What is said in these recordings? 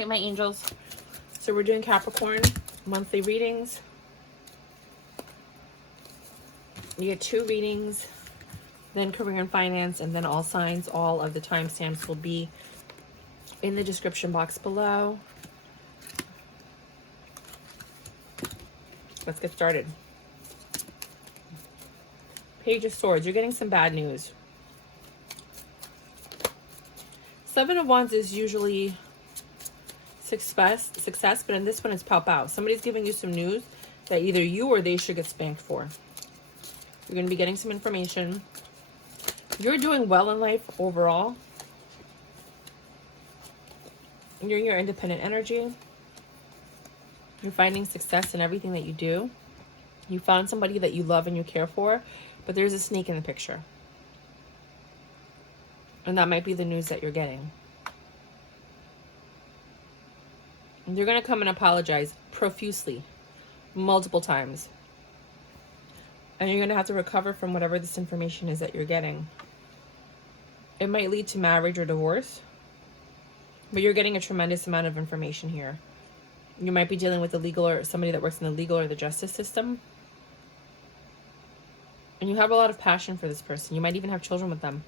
Okay, my angels. So we're doing Capricorn monthly readings. You get 2 readings, then career and finance, and then all signs. All of the timestamps will be in the description box below. Let's get started. Page of Swords. You're getting some bad news. 7 of Wands is usually success, but in this one it's pow pow. Somebody's giving you some news that either you or they should get spanked for. You're going to be getting some information. You're doing well in life overall. You're in your independent energy. You're finding success in everything that you do. You found somebody that you love and you care for, but there's a snake in the picture. And that might be the news that you're getting. And you're going to come and apologize profusely, multiple times. And you're going to have to recover from whatever this information is that you're getting. It might lead to marriage or divorce, but you're getting a tremendous amount of information here. You might be dealing with a legal or somebody that works in the legal or the justice system. And you have a lot of passion for this person. You might even have children with them.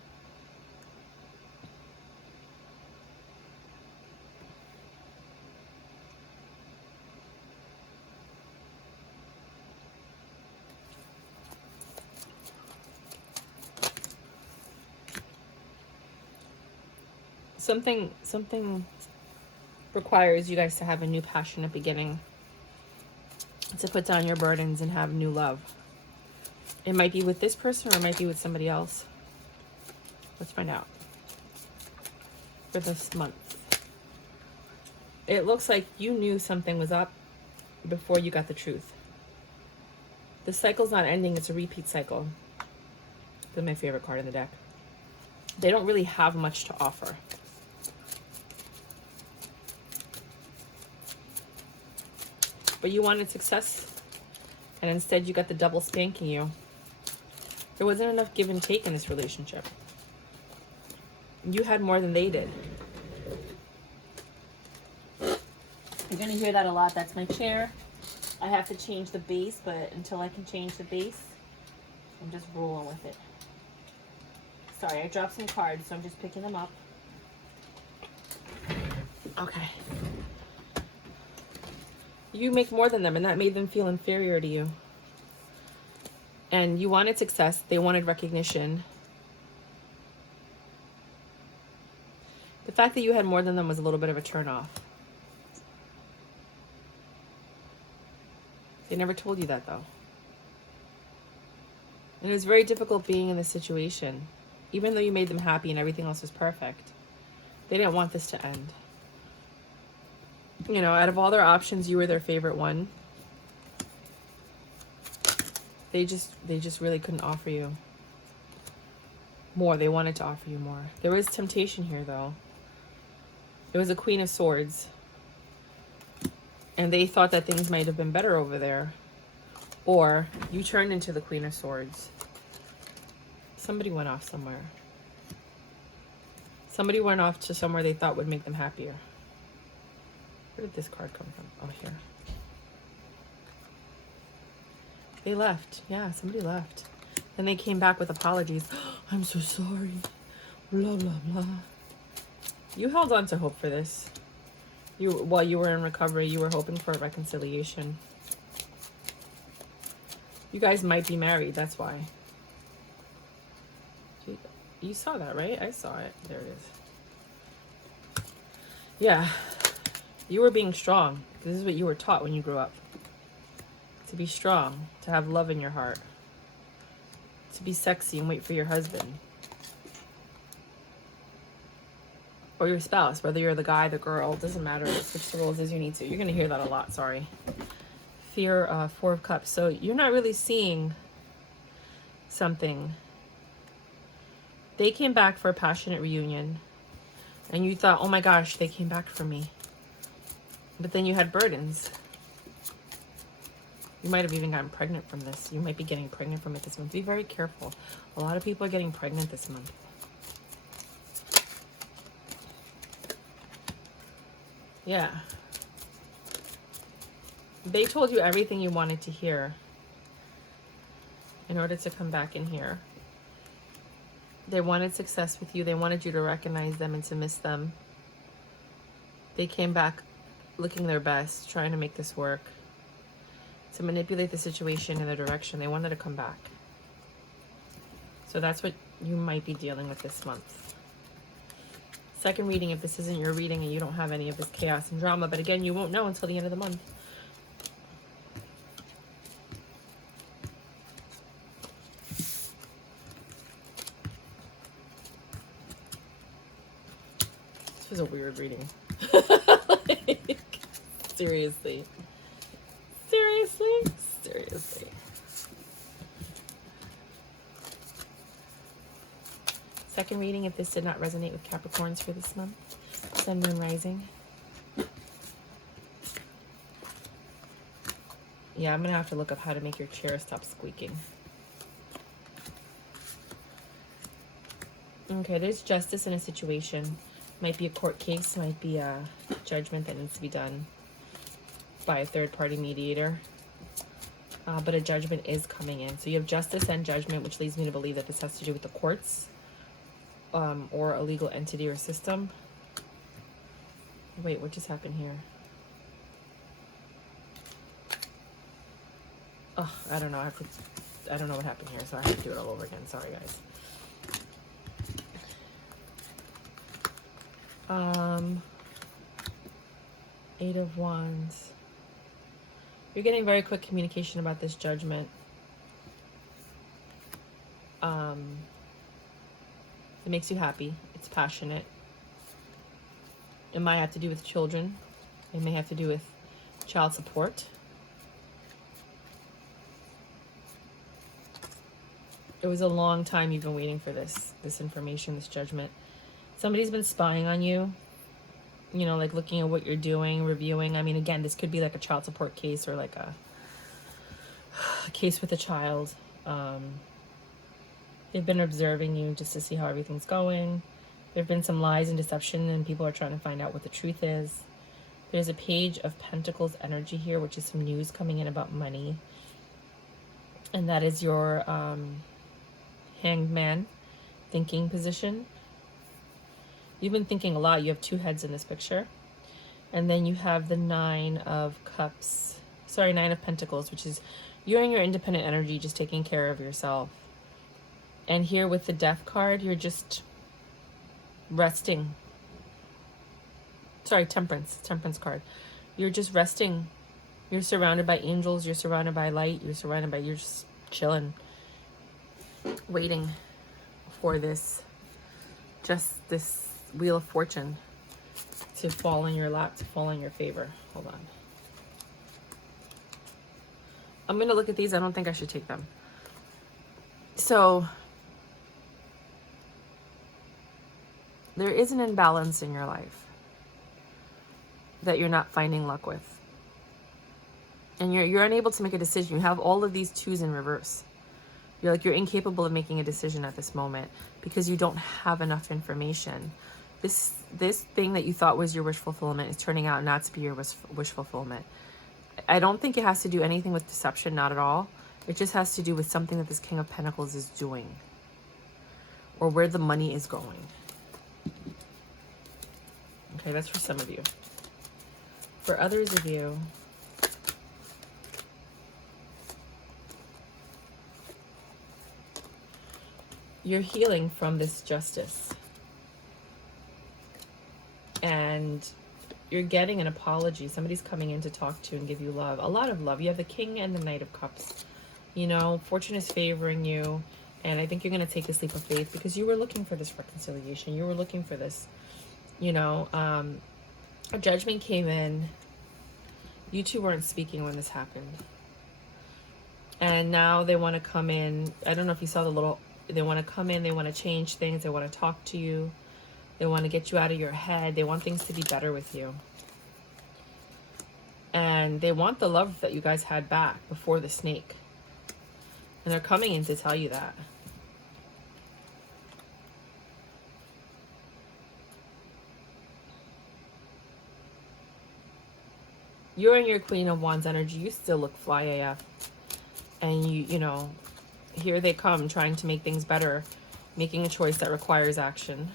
Something requires you guys to have a new passionate beginning, to put down your burdens and have new love. It might be with this person or it might be with somebody else. Let's find out. For this month. It looks like you knew something was up before you got the truth. The cycle's not ending, it's a repeat cycle. That's my favorite card in the deck. They don't really have much to offer. But you wanted success, and instead you got the double spanking you. There wasn't enough give and take in this relationship. You had more than they did. You're going to hear that a lot. That's my chair. I have to change the base, but until I can change the base, I'm just rolling with it. Sorry, I dropped some cards, so I'm just picking them up. Okay. You make more than them, and that made them feel inferior to you. And you wanted success. They wanted recognition. The fact that you had more than them was a little bit of a turn-off. They never told you that, though. And it was very difficult being in this situation. Even though you made them happy and everything else was perfect, they didn't want this to end. You know, out of all their options, you were their favorite one. They just really couldn't offer you more. They wanted to offer you more. There was temptation here, though. It was a Queen of Swords. And they thought that things might have been better over there. Or you turned into the Queen of Swords. Somebody went off somewhere. Somebody went off to somewhere they thought would make them happier. Where did this card come from? Oh, here. They left. Yeah, somebody left. Then they came back with apologies. I'm so sorry. Blah, blah, blah. You held on to hope for this. While you were in recovery, you were hoping for a reconciliation. You guys might be married, that's why. You saw that, right? I saw it. There it is. Yeah. You were being strong. This is what you were taught when you grew up. To be strong. To have love in your heart. To be sexy and wait for your husband. Or your spouse. Whether you're the guy, the girl. Doesn't matter. Switch the roles as you need to. You're going to hear that a lot. Sorry. Fear, 4 of Cups. So you're not really seeing something. They came back for a passionate reunion. And you thought, oh my gosh, they came back for me. But then you had burdens. You might have even gotten pregnant from this. You might be getting pregnant from it this month. Be very careful. A lot of people are getting pregnant this month. Yeah. They told you everything you wanted to hear in order to come back in here. They wanted success with you. They wanted you to recognize them and to miss them. They came back looking their best, trying to make this work, to manipulate the situation in their direction. They wanted to come back. So that's what you might be dealing with this month. Second reading, if this isn't your reading and you don't have any of this chaos and drama, but again, you won't know until the end of the month. This was a weird reading. Like, seriously. Seriously. Second reading, if this did not resonate with Capricorns for this month. Sun, Moon, Rising. Yeah, I'm going to have to look up how to make your chair stop squeaking. Okay, there's justice in a situation. Might be a court case, might be a judgment that needs to be done by a third-party mediator. But a judgment is coming in. So you have justice and judgment, which leads me to believe that this has to do with the courts or a legal entity or system. Wait, what just happened here? Oh, I don't know. I don't know what happened here, so I have to do it all over again. Sorry, guys. Eight of Wands. You're getting very quick communication about this judgment. It makes you happy. It's passionate. It might have to do with children. It may have to do with child support. It was a long time you've been waiting for this information, this judgment. Somebody's been spying on you. You know, like looking at what you're doing, reviewing. I mean, again, this could be like a child support case or like a case with a child. They've been observing you just to see how everything's going. There have been some lies and deception, and people are trying to find out what the truth is. There's a Page of Pentacles energy here, which is some news coming in about money. And that is your Hanged Man thinking position. You've been thinking a lot. You have two heads in this picture. And then you have the Nine of Cups. Sorry, Nine of Pentacles, which is you're in your independent energy, just taking care of yourself. And here with the Death card, you're just resting. Sorry, Temperance card. You're just resting. You're surrounded by angels. You're surrounded by light. You're just chilling. Waiting for this Wheel of Fortune to fall in your lap, to fall in your favor. Hold on. I'm going to look at these. I don't think I should take them. So there is an imbalance in your life that you're not finding luck with. And you're unable to make a decision. You have all of these twos in reverse. You're incapable of making a decision at this moment because you don't have enough information. This thing that you thought was your wish fulfillment is turning out not to be your wish fulfillment. I don't think it has to do anything with deception, not at all. It just has to do with something that this King of Pentacles is doing or where the money is going. Okay, that's for some of you. For others of you, you're healing from this justice. And you're getting an apology. Somebody's coming in to talk to you and give you love. A lot of love. You have the King and the Knight of Cups. You know, fortune is favoring you. And I think you're going to take this leap of faith because you were looking for this reconciliation. You were looking for this, you know, a judgment came in. You two weren't speaking when this happened. And now they want to come in. I don't know if you saw the little, they want to come in. They want to change things. They want to talk to you. They want to get you out of your head. They want things to be better with you. And they want the love that you guys had back before the snake. And they're coming in to tell you that. you're in your Queen of Wands energy. You still look fly AF. And you know, here they come trying to make things better, making a choice that requires action.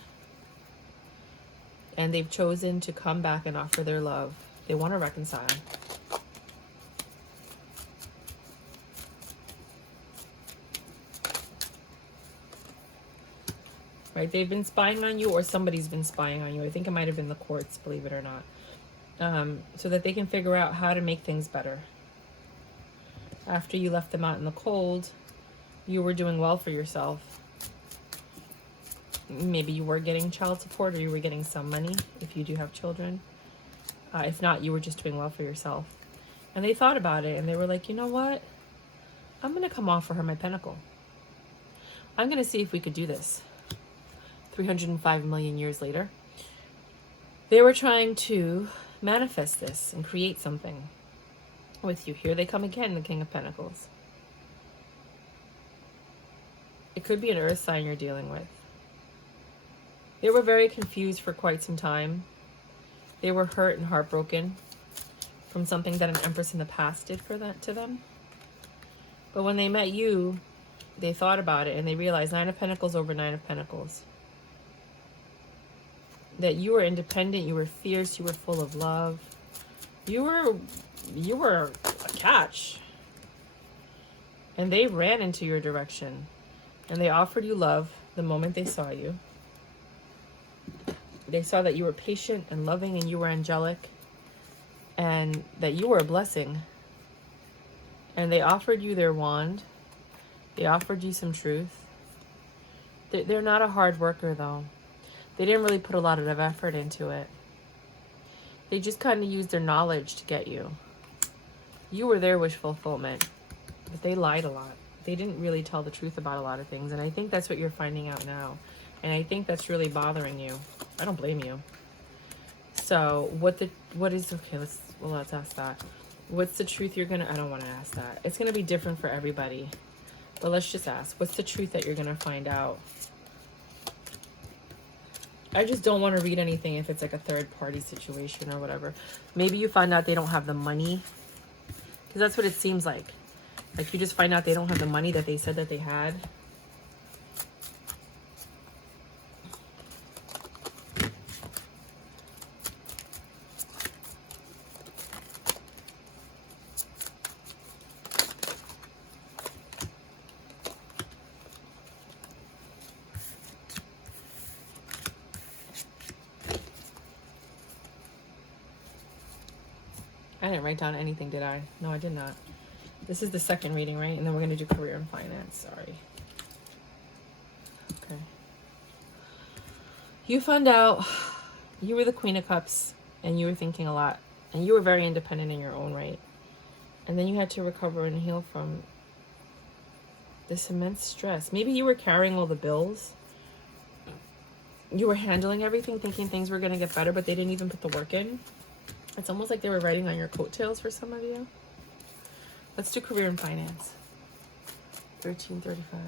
And they've chosen to come back and offer their love. They want to reconcile. Right? They've been spying on you, or somebody's been spying on you. I think it might have been the courts, believe it or not. So that they can figure out how to make things better. After you left them out in the cold, you were doing well for yourself. Maybe you were getting child support, or you were getting some money if you do have children. If not, you were just doing well for yourself. And they thought about it, and they were like, you know what? I'm going to come offer her my pentacle. I'm going to see if we could do this. 305 million years later, they were trying to manifest this and create something with you. Here they come again, the King of Pentacles. It could be an earth sign you're dealing with. They were very confused for quite some time. They were hurt and heartbroken from something that an Empress in the past did to them. But when they met you, they thought about it and they realized 9 of Pentacles over 9 of Pentacles. That you were independent, you were fierce, you were full of love. You were a catch. And they ran into your direction. And they offered you love the moment they saw you. They saw that you were patient and loving and you were angelic. And that you were a blessing. And they offered you their wand. They offered you some truth. They're not a hard worker, though. They didn't really put a lot of effort into it. They just kind of used their knowledge to get you. You were their wish fulfillment. But they lied a lot. They didn't really tell the truth about a lot of things. And I think that's what you're finding out now. And I think that's really bothering you. I don't blame you. So what is, okay, let's ask that. What's the truth you're gonna, I don't want to ask that. It's gonna be different for everybody. But let's just ask, what's the truth that you're gonna find out? I just don't want to read anything if it's like a third party situation or whatever. Maybe you find out they don't have the money. Because that's what it seems like. Like you just find out they don't have the money that they said that they had. I didn't write down anything, did I? No, I did not. This is the second reading, right? And then we're going to do career and finance. Sorry. Okay. You found out you were the Queen of Cups and you were thinking a lot. And you were very independent in your own right. And then you had to recover and heal from this immense stress. Maybe you were carrying all the bills. You were handling everything, thinking things were going to get better, but they didn't even put the work in. It's almost like they were riding on your coattails for some of you. Let's do career and finance. 1335.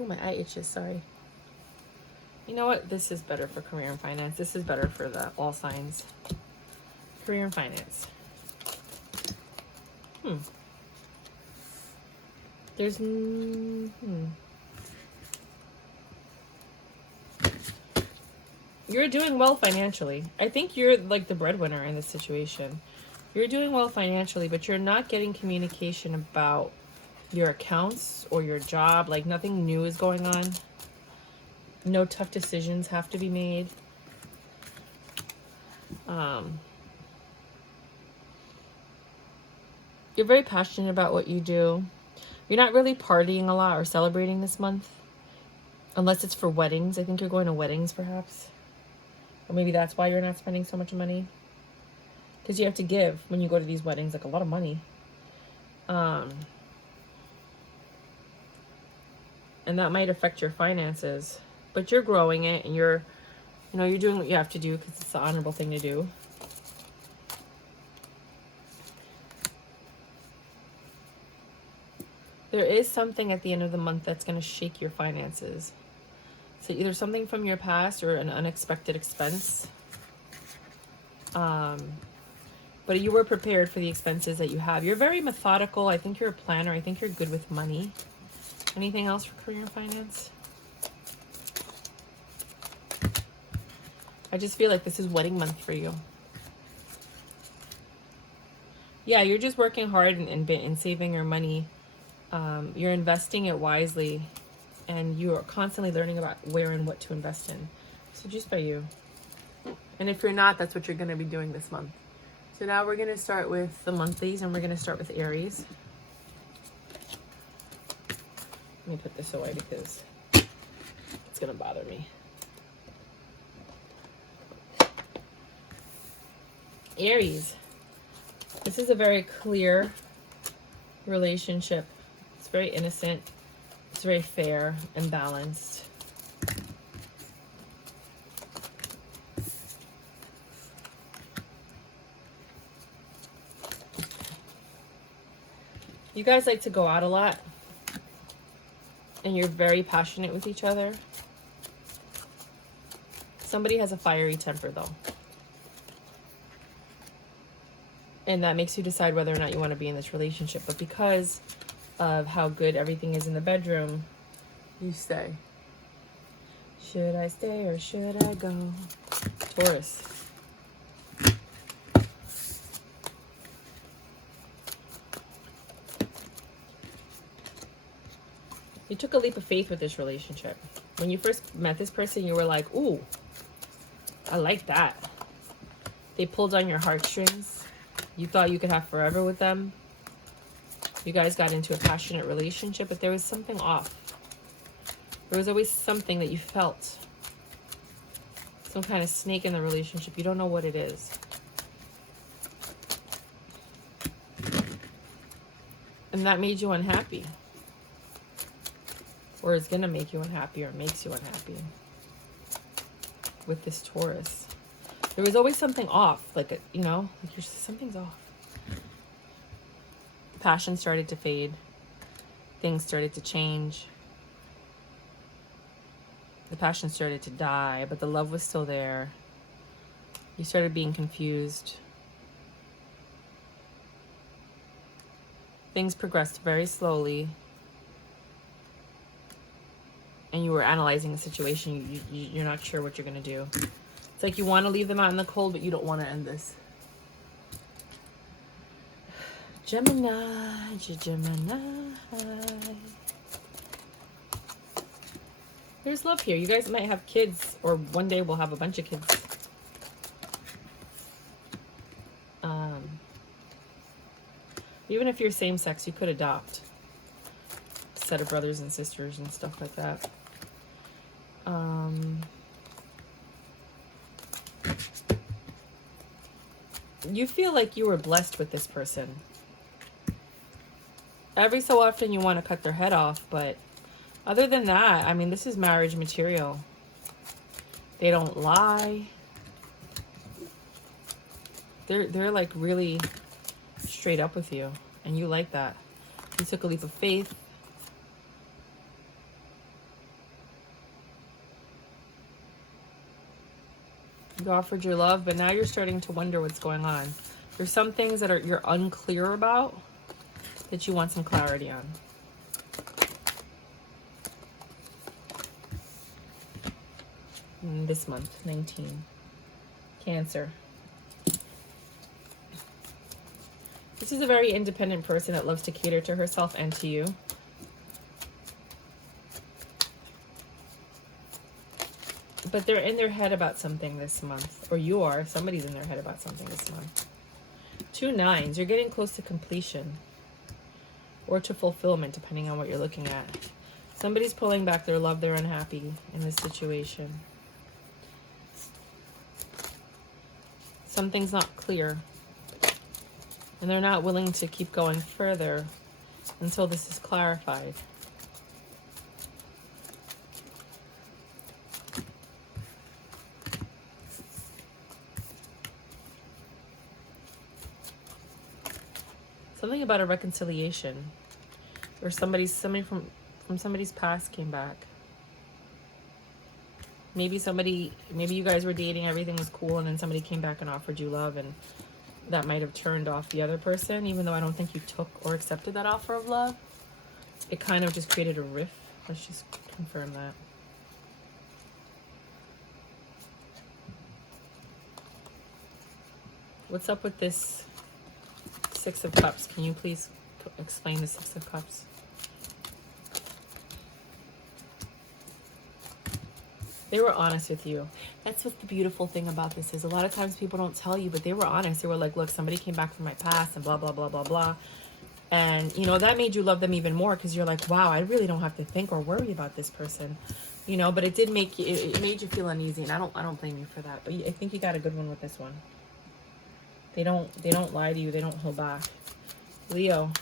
Oh, my eye itches, sorry. You know what? This is better for career and finance. This is better for the all signs. Career and finance. There's... You're doing well financially. I think you're like the breadwinner in this situation. You're doing well financially, but you're not getting communication about your accounts or your job. Like nothing new is going on. No tough decisions have to be made. You're very passionate about what you do. You're not really partying a lot or celebrating this month. Unless it's for weddings. I think you're going to weddings perhaps. Or maybe that's why you're not spending so much money. Because you have to give when you go to these weddings, like a lot of money. And that might affect your finances. But you're growing it and you're doing what you have to do because it's the honorable thing to do. There is something at the end of the month that's going to shake your finances. So either something from your past or an unexpected expense. But you were prepared for the expenses that you have. You're very methodical. I think you're a planner. I think you're good with money. Anything else for career and finance? I just feel like this is wedding month for you. Yeah, you're just working hard and saving your money. You're investing it wisely. And you are constantly learning about where and what to invest in. So just by you. And if you're not, that's what you're going to be doing this month. So now we're going to start with the monthlies, and we're going to start with Aries. Let me put this away because it's going to bother me. Aries. This is a very clear relationship. It's very innocent. It's very fair and balanced. You guys like to go out a lot, and you're very passionate with each other. Somebody has a fiery temper, though. And that makes you decide whether or not you want to be in this relationship. But because of how good everything is in the bedroom, you stay. Should I stay or should I go? Taurus. You took a leap of faith with this relationship. When you first met this person, you were like, ooh, I like that. They pulled on your heartstrings. You thought you could have forever with them. You guys got into a passionate relationship, but there was something off. There was always something that you felt. Some kind of snake in the relationship. You don't know what it is. And that made you unhappy. Or is going to make you unhappy, or makes you unhappy with this Taurus. There was always something off, like, you know, like something's off. Passion started to fade. Things started to change. The passion started to die, but the love was still there. You started being confused. Things progressed very slowly. And you were analyzing the situation. You're not sure what you're going to do. It's like you want to leave them out in the cold, but you don't want to end this. Gemini, Gemini. There's love here. You guys might have kids, or one day we'll have a bunch of kids. Even if you're same sex, you could adopt a set of brothers and sisters and stuff like that. You feel like you were blessed with this person. Every so often you want to cut their head off, but other than that, I mean, this is marriage material. They don't lie. They're like really straight up with you, and you like that. You took a leap of faith. You offered your love, but now you're starting to wonder what's going on. There's some things that you're unclear about that you want some clarity on. This month, 19. Cancer. This is a very independent person that loves to cater to herself and to you. But they're in their head about something this month. Or you are. Somebody's in their head about something this month. 2 9s. You're getting close to completion. Or to fulfillment, depending on what you're looking at. Somebody's pulling back their love. They're unhappy in this situation. Something's not clear. And they're not willing to keep going further until this is clarified. Something about a reconciliation, or somebody from somebody's past came back. Maybe maybe you guys were dating, everything was cool, and then somebody came back and offered you love, and that might have turned off the other person, even though I don't think you took or accepted that offer of love. It kind of just created a rift. Let's just confirm that. What's up with this Six of Cups? Can you please explain the Six of Cups? They were honest with you. That's what the beautiful thing about this is. A lot of times people don't tell you, but they were honest. They were like, look, somebody came back from my past and blah, blah, blah, blah, blah. And, you know, that made you love them even more because you're like, wow, I really don't have to think or worry about this person. You know, but it did make you, it made you feel uneasy. And I don't blame you for that. But I think you got a good one with this one. They don't lie to you. They don't hold back. Leo.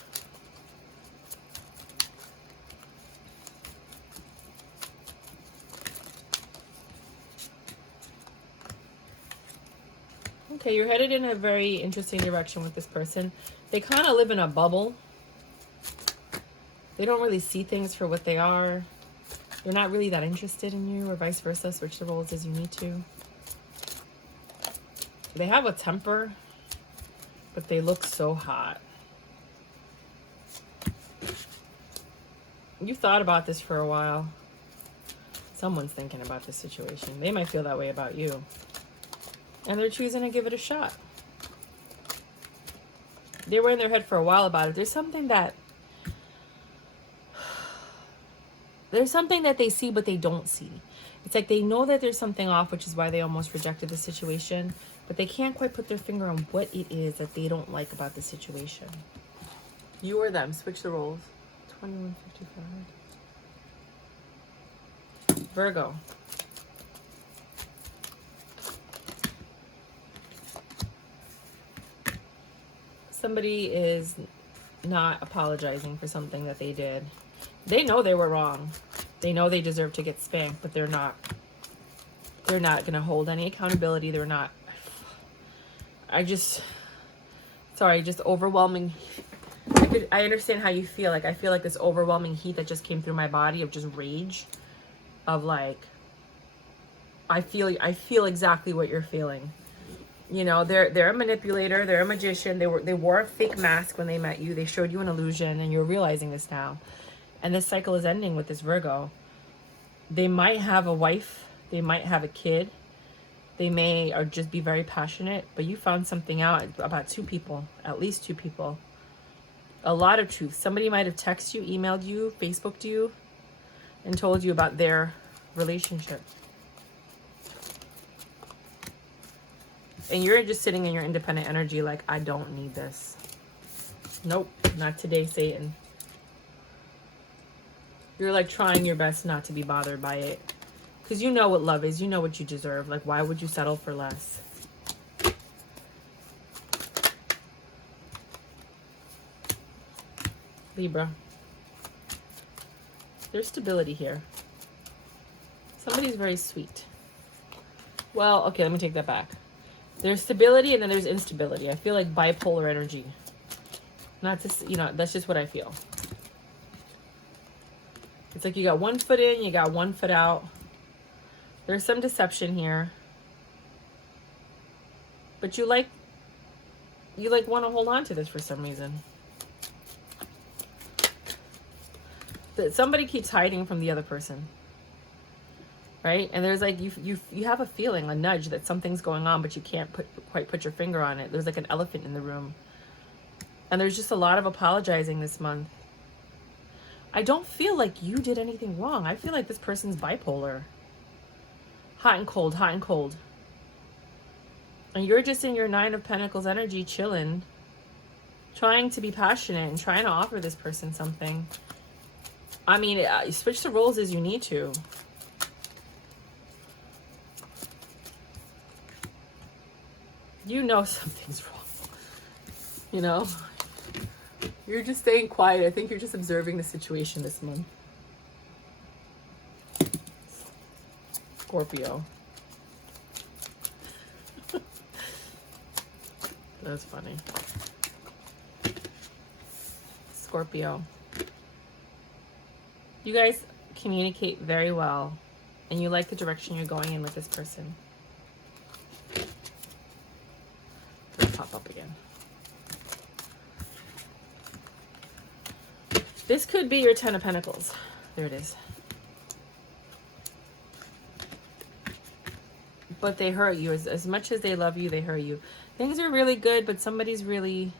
Okay, you're headed in a very interesting direction with this person. They kind of live in a bubble. They don't really see things for what they are. They're not really that interested in you, or vice versa. Switch the roles as you need to. They have a temper, but they look so hot. You've thought about this for a while. Someone's thinking about this situation. They might feel that way about you. And they're choosing to give it a shot. They were in their head for a while about it. There's something that they see but they don't see. It's like they know that there's something off, which is why they almost rejected the situation. But they can't quite put their finger on what it is that they don't like about the situation. You or them. Switch the roles. 2155. Virgo. Somebody is not apologizing for something that they did. They know they were wrong. They know they deserve to get spanked, but they're not going to hold any accountability. They're not. Just overwhelming. I understand how you feel. Like, I feel like this overwhelming heat that just came through my body of just rage, of like, I feel exactly what you're feeling. You know, they're a manipulator, they're a magician. They wore a fake mask when they met you. They showed you an illusion, and you're realizing this now. And this cycle is ending with this Virgo. They might have a wife, they might have a kid, they may or just be very passionate, but you found something out about two people, at least two people. A lot of truth. Somebody might have texted you, emailed you, Facebooked you, and told you about their relationship. And you're just sitting in your independent energy like, I don't need this. Nope, not today, Satan. You're like trying your best not to be bothered by it. Because you know what love is. You know what you deserve. Like, why would you settle for less? Libra. There's stability here. Somebody's very sweet. Well, okay, let me take that back. There's stability and then there's instability. I feel like bipolar energy. Not to, you know, that's just what I feel. It's like you got one foot in, you got one foot out. There's some deception here. But you like want to hold on to this for some reason. That somebody keeps hiding from the other person. Right? And there's like, you have a feeling, a nudge that something's going on, but you can't quite put your finger on it. There's like an elephant in the room. And there's just a lot of apologizing this month. I don't feel like you did anything wrong. I feel like this person's bipolar. Hot and cold, hot and cold. And you're just in your Nine of Pentacles energy, chilling, trying to be passionate and trying to offer this person something. I mean, switch the roles as you need to. You know something's wrong. You know? You're just staying quiet. I think you're just observing the situation this month. Scorpio. That's funny. Scorpio. You guys communicate very well And you like the direction you're going in with this person. Let's pop up again. This could be your 10 of Pentacles. There it is. But they hurt you. As much as they love you, they hurt you. Things are really good, but somebody's really...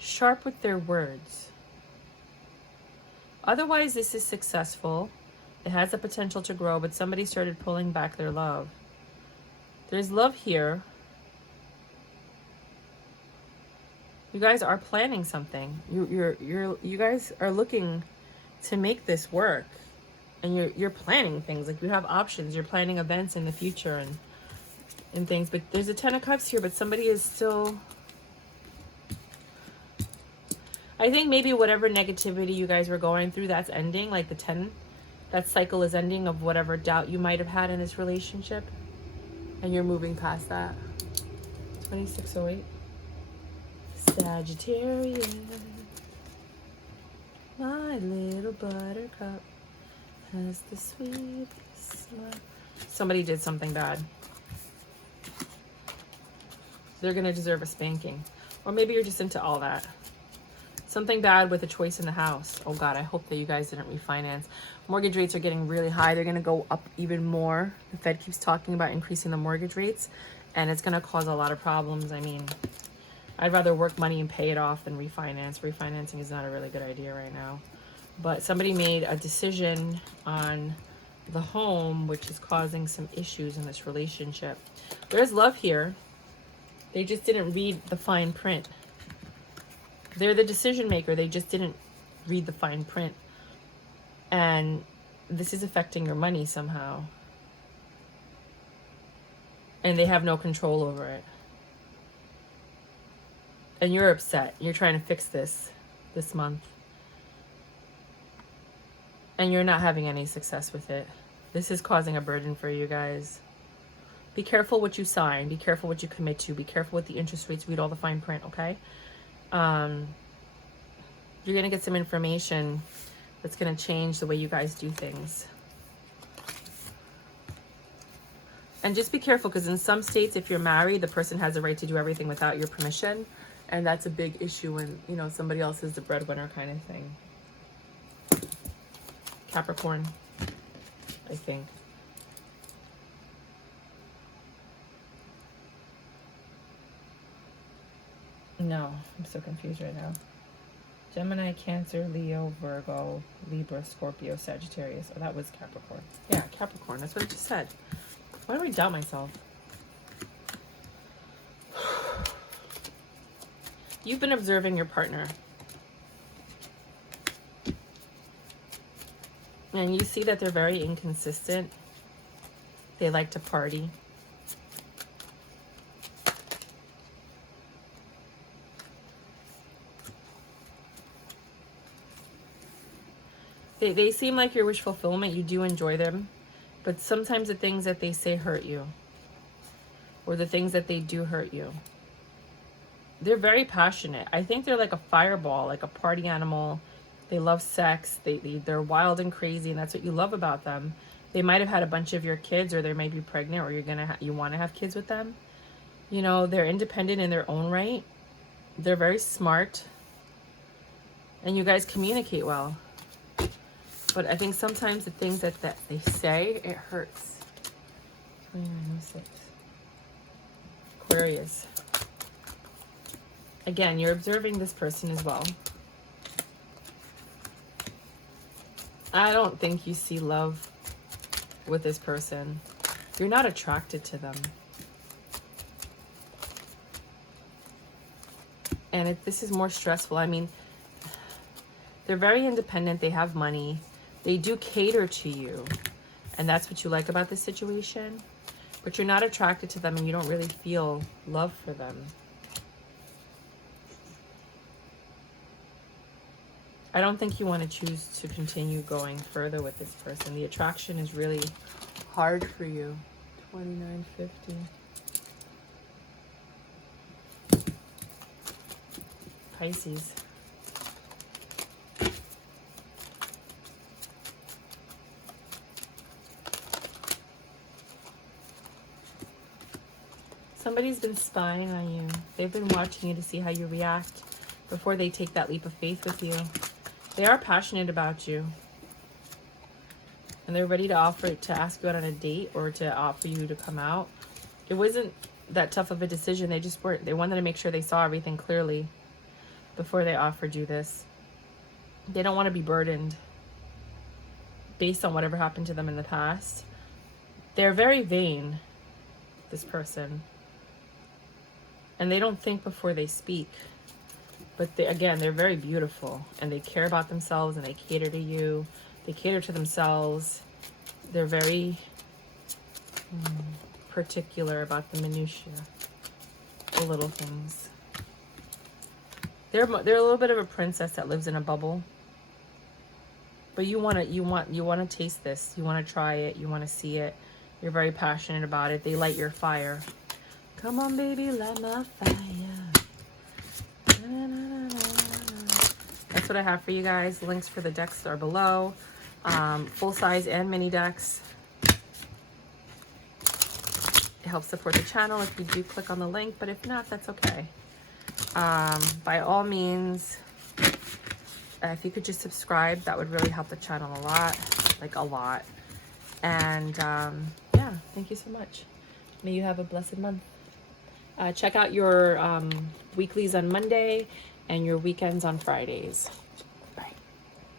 sharp with their words. Otherwise, this is successful. It has the potential to grow, but somebody started pulling back their love. There's love here. You guys are planning something. You guys are looking to make this work, and you're planning things. Like, you have options. You're planning events in the future and things. But there's a 10 of Cups here, but somebody is still... I think maybe whatever negativity you guys were going through, that's ending. Like the 10, that cycle is ending of whatever doubt you might have had in this relationship. And you're moving past that. 2608. Sagittarius. My little buttercup has the sweetest smile. Somebody did something bad. They're going to deserve a spanking. Or maybe you're just into all that. Something bad with a choice in the house. Oh God, I hope that you guys didn't refinance. Mortgage rates are getting really high. They're gonna go up even more. The Fed keeps talking about increasing the mortgage rates, and it's gonna cause a lot of problems. I mean, I'd rather work money and pay it off than refinance. Refinancing is not a really good idea right now. But somebody made a decision on the home, which is causing some issues in this relationship. There's love here. They just didn't read the fine print. They're the decision maker. They just didn't read the fine print. And this is affecting your money somehow. And they have no control over it. And you're upset. You're trying to fix this month. And you're not having any success with it. This is causing a burden for you guys. Be careful what you sign. Be careful what you commit to. Be careful with the interest rates. Read all the fine print, okay? You're going to get some information that's going to change the way you guys do things. And just be careful, because in some states, if you're married, the person has a right to do everything without your permission. And that's a big issue when, you know, somebody else is the breadwinner kind of thing. Capricorn, I think. No, I'm so confused right now. Gemini, Cancer, Leo, Virgo, Libra, Scorpio, Sagittarius. Oh, that was Capricorn. Yeah, Capricorn. That's what I just said. Why do I doubt myself? You've been observing your partner. And you see that they're very inconsistent. They like to party. They seem like your wish fulfillment. You do enjoy them. But sometimes the things that they say hurt you. Or the things that they do hurt you. They're very passionate. I think they're like a fireball, like a party animal. They love sex. They're wild and crazy, and that's what you love about them. They might have had a bunch of your kids, or they might be pregnant, or you want to have kids with them. You know, they're independent in their own right. They're very smart. And you guys communicate well. But I think sometimes the things that they say, it hurts. 2906. Aquarius. Again, you're observing this person as well. I don't think you see love with this person. You're not attracted to them. And this is more stressful. I mean, they're very independent. They have money. They do cater to you. And that's what you like about this situation. But you're not attracted to them, and you don't really feel love for them. I don't think you want to choose to continue going further with this person. The attraction is really hard for you. 2950. Pisces. Somebody's been spying on you. They've been watching you to see how you react before they take that leap of faith with you. They are passionate about you. And they're ready to ask you out on a date or to offer you to come out. It wasn't that tough of a decision. They wanted to make sure they saw everything clearly before they offered you this. They don't want to be burdened based on whatever happened to them in the past. They're very vain, this person. And they don't think before they speak. But they're very beautiful. And they care about themselves and they cater to you. They cater to themselves. They're very particular about the minutiae, the little things. They're a little bit of a princess that lives in a bubble. But you want to taste this. You want to try it. You want to see it. You're very passionate about it. They light your fire. Come on, baby, light my fire. That's what I have for you guys. Links for the decks are below. Full size and mini decks. It helps support the channel if you do click on the link, but if not, that's okay. By all means, if you could just subscribe, that would really help the channel a lot, like a lot. And yeah, thank you so much. May you have a blessed month. Check out your weeklies on Monday and your weekends on Fridays.